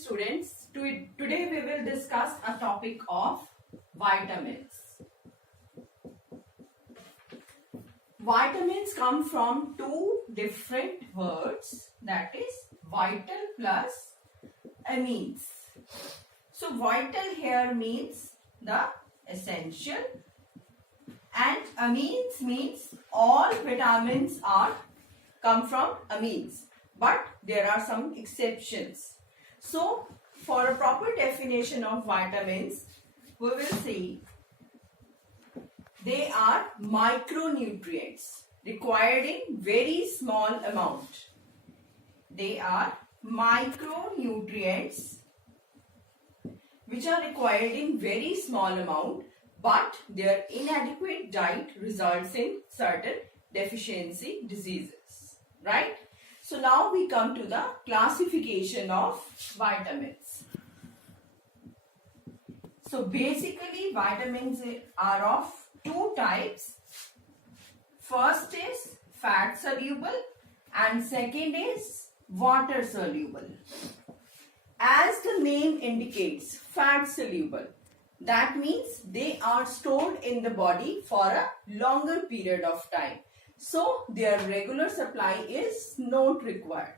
students. Today we will discuss a topic of vitamins. Vitamins come from two different words, that is vital plus amines. So vital here means the essential and amines means all vitamins come from amines, but there are some exceptions. So for a proper definition of vitamins, we will see they are micronutrients required in very small amount. They are micronutrients which are required in very small amount, but their inadequate diet results in certain deficiency diseases, right? So now we come to the classification of vitamins. So basically vitamins are of two types. First is fat soluble and second is water soluble. As the name indicates, fat soluble, that means they are stored in the body for a longer period of time. So their regular supply is not required.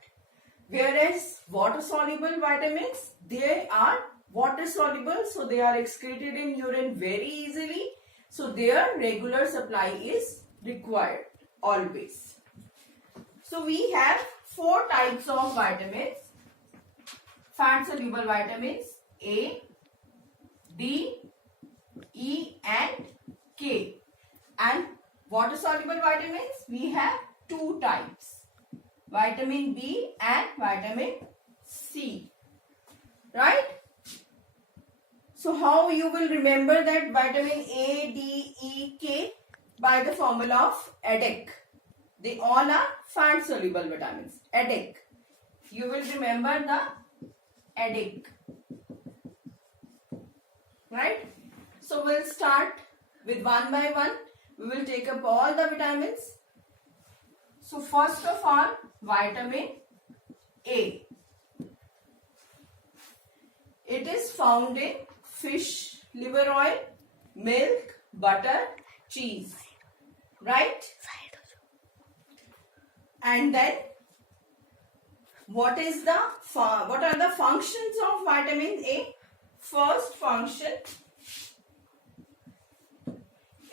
Whereas water soluble vitamins, they are water soluble, so they are excreted in urine very easily. So their regular supply is required always. So we have four types of vitamins. Fat soluble vitamins A, D, E and K. And water soluble vitamins, we have two types, vitamin B and vitamin C, right? So how you will remember that vitamin A, D, E, K? By the formula of ADEC. They all are fat soluble vitamins. ADEC. You will remember the ADEC, right? So we'll start with one by one. We will take up all the vitamins. So first of all, vitamin A. It is found in fish liver oil, milk, butter, cheese, right? And then what are the functions of vitamin A? First function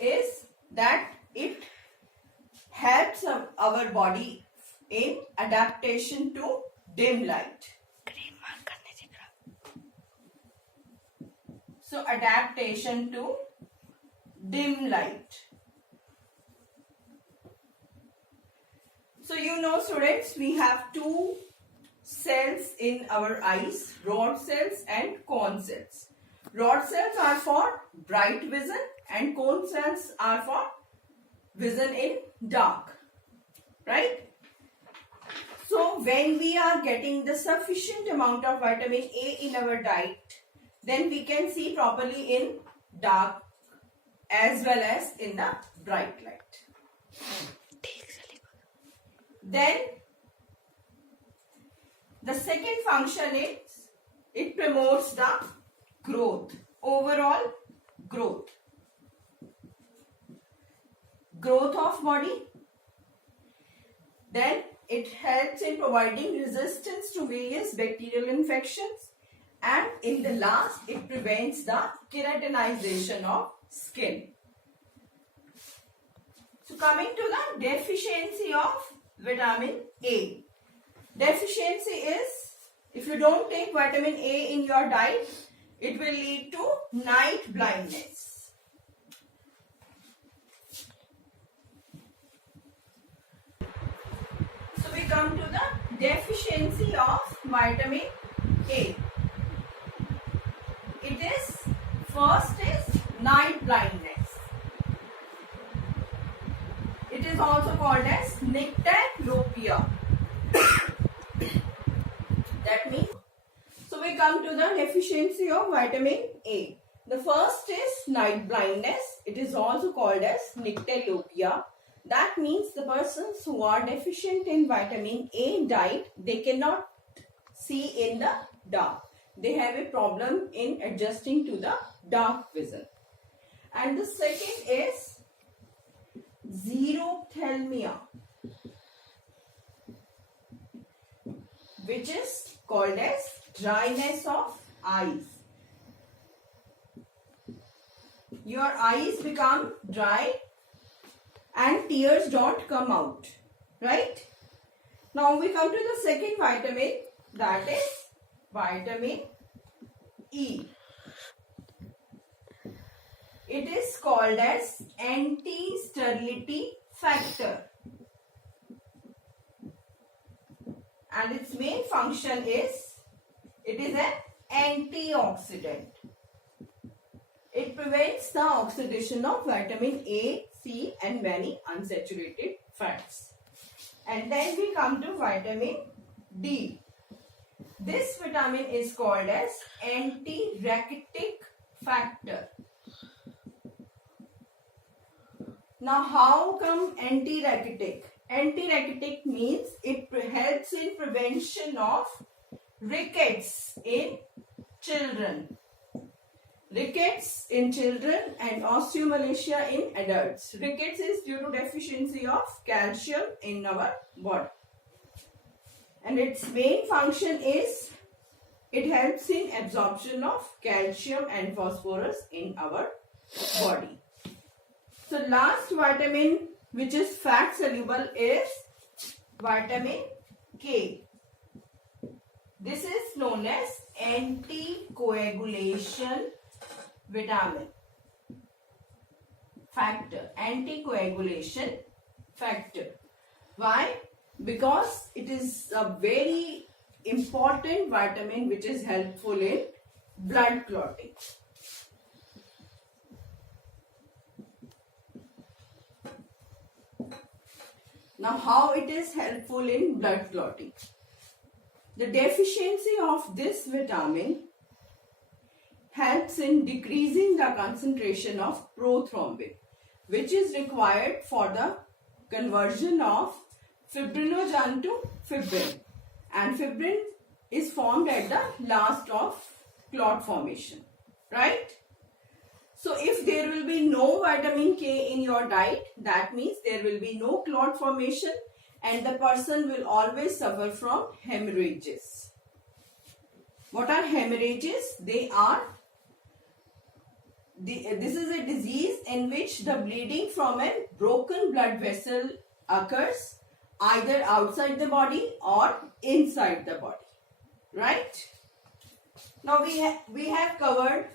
is that it helps our body in adaptation to dim light. So adaptation to dim light. So you know students, we have two cells in our eyes, rod cells and cone cells. Rod cells are for bright vision and cone cells are for vision in dark, right? So when we are getting the sufficient amount of vitamin A in our diet, then we can see properly in dark as well as in the bright light. Then the second function is it promotes the growth, overall growth of body. Then it helps in providing resistance to various bacterial infections, and in the last it prevents the keratinization of skin. So coming to the deficiency of vitamin A. Deficiency is, if you don't take vitamin A in your diet, it will lead to night blindness. So we come to the deficiency of vitamin A. It is, first is night blindness. It is also called as nyctalopia. That means, so we come to the deficiency of vitamin A. The first is night blindness. It is also called as nyctalopia. That means the persons who are deficient in vitamin A diet, they cannot see in the dark. they have a problem in adjusting to the dark vision. And the second is xerophthalmia, which is called as dryness of eyes. Your eyes become dry and tears don't come out, right? Now we come to the second vitamin, that is vitamin E. It is called as anti-sterility factor, and its main function is it is an antioxidant. It prevents the oxidation of vitamin A, C and many unsaturated fats. And then we come to vitamin D. This vitamin is called as anti-rachitic factor. Now how come anti-rachitic? Anti-rachitic means it helps in prevention of rickets in children. Rickets in children and osteomalacia in adults. Rickets is due to deficiency of calcium in our body. And its main function is it helps in absorption of calcium and phosphorus in our body. So last vitamin, which is fat soluble, is vitamin K. This is known as anticoagulation vitamin factor. Anticoagulation factor. Why? Because it is a very important vitamin which is helpful in blood clotting. Now how it is helpful in blood clotting? The deficiency of this vitamin helps in decreasing the concentration of prothrombin, which is required for the conversion of fibrinogen to fibrin. And fibrin is formed at the last of clot formation, right? So if there will be no vitamin K in your diet, that means there will be no clot formation and the person will always suffer from hemorrhages. What are hemorrhages? This is a disease in which the bleeding from a broken blood vessel occurs either outside the body or inside the body, right? Now we have covered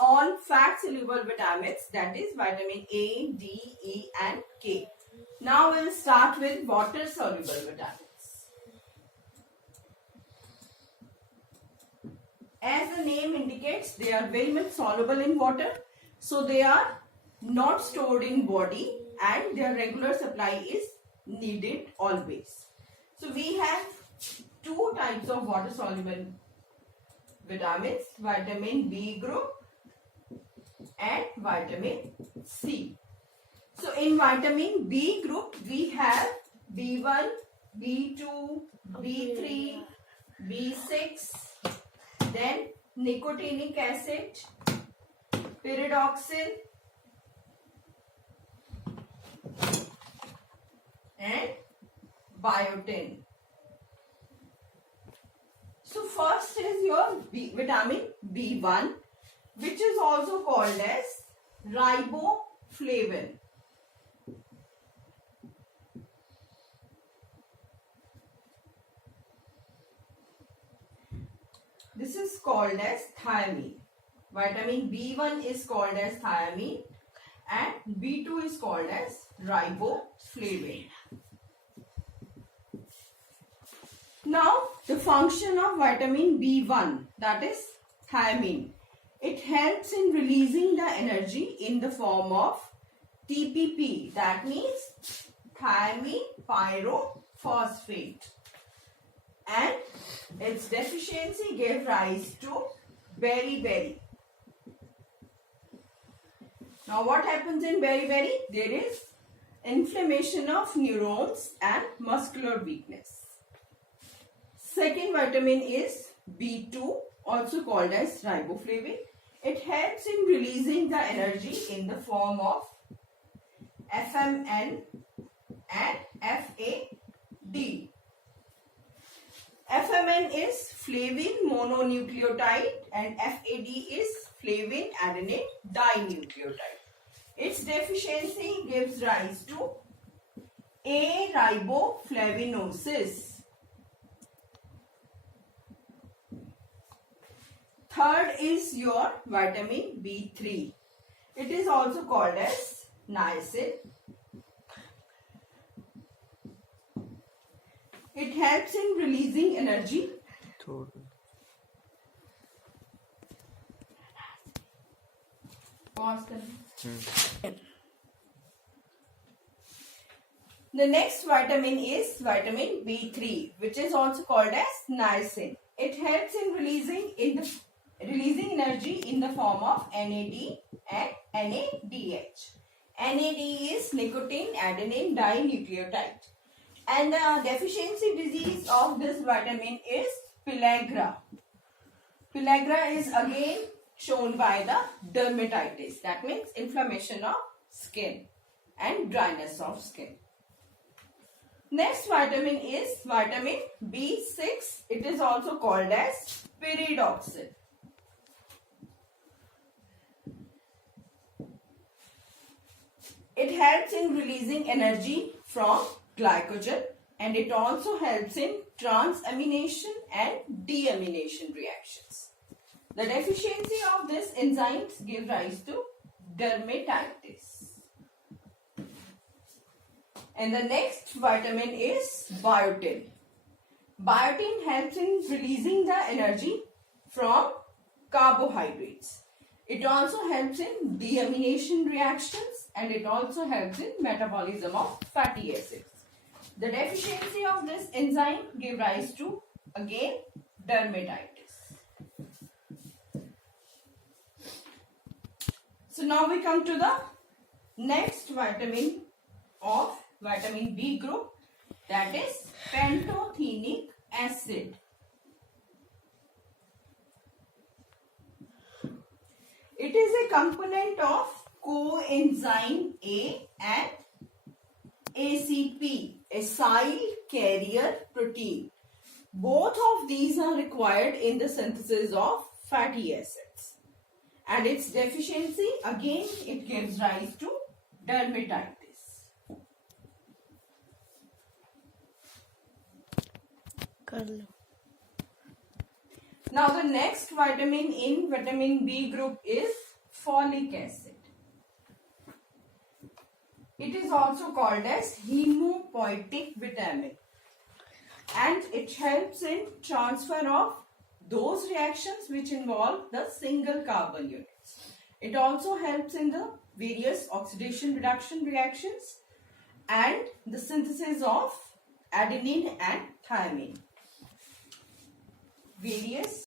all fat soluble vitamins, that is vitamin A, D, E and K. Now we will start with water soluble vitamins. As the name indicates, they are very much soluble in water, so they are not stored in body and their regular supply is needed always. So we have two types of water soluble vitamins, vitamin B group and vitamin C. So in vitamin B group we have B1, B2, B3, B6, then nicotinic acid, pyridoxine and biotin. So first is your vitamin B1, which is also called as riboflavin. This is called as thiamine. Vitamin B1 is called as thiamine and B2 is called as riboflavin. Now the function of vitamin B1, that is thiamine, it helps in releasing the energy in the form of TPP, that means thiamine pyrophosphate, and its deficiency gave rise to beriberi. Now what happens in beriberi? There is inflammation of neurons and muscular weakness. Second vitamin is B2, also called as riboflavin. It helps in releasing the energy in the form of FMN and FAD. FMN is flavin mononucleotide and FAD is flavin adenine dinucleotide. Its deficiency gives rise to ariboflavinosis. Third is your vitamin B3. It is also called as niacin. It helps in releasing energy. The next vitamin is vitamin B3, which is also called as niacin. It helps in releasing energy in the form of NAD and NADH. NAD is nicotine adenine dinucleotide. And the deficiency disease of this vitamin is pellagra. Pellagra is again shown by the dermatitis. That means inflammation of skin and dryness of skin. Next vitamin is vitamin B6. It is also called as pyridoxine. It helps in releasing energy from glycogen and it also helps in transamination and deamination reactions. The deficiency of this enzyme gives rise to dermatitis. And the next vitamin is biotin. Biotin helps in releasing the energy from carbohydrates. It also helps in deamination reactions and it also helps in metabolism of fatty acids. The deficiency of this enzyme gives rise to again dermatitis. So now we come to the next vitamin of vitamin B group, that is pantothenic acid. It is a component of coenzyme A and ACP, acyl carrier protein. Both of these are required in the synthesis of fatty acids. And its deficiency, again, it gives rise to dermatitis. Now the next vitamin in vitamin B group is folic acid. It is also called as hemopoietic vitamin and it helps in transfer of those reactions which involve the single carbon units. It also helps in the various oxidation reduction reactions and the synthesis of adenine and thymine. Various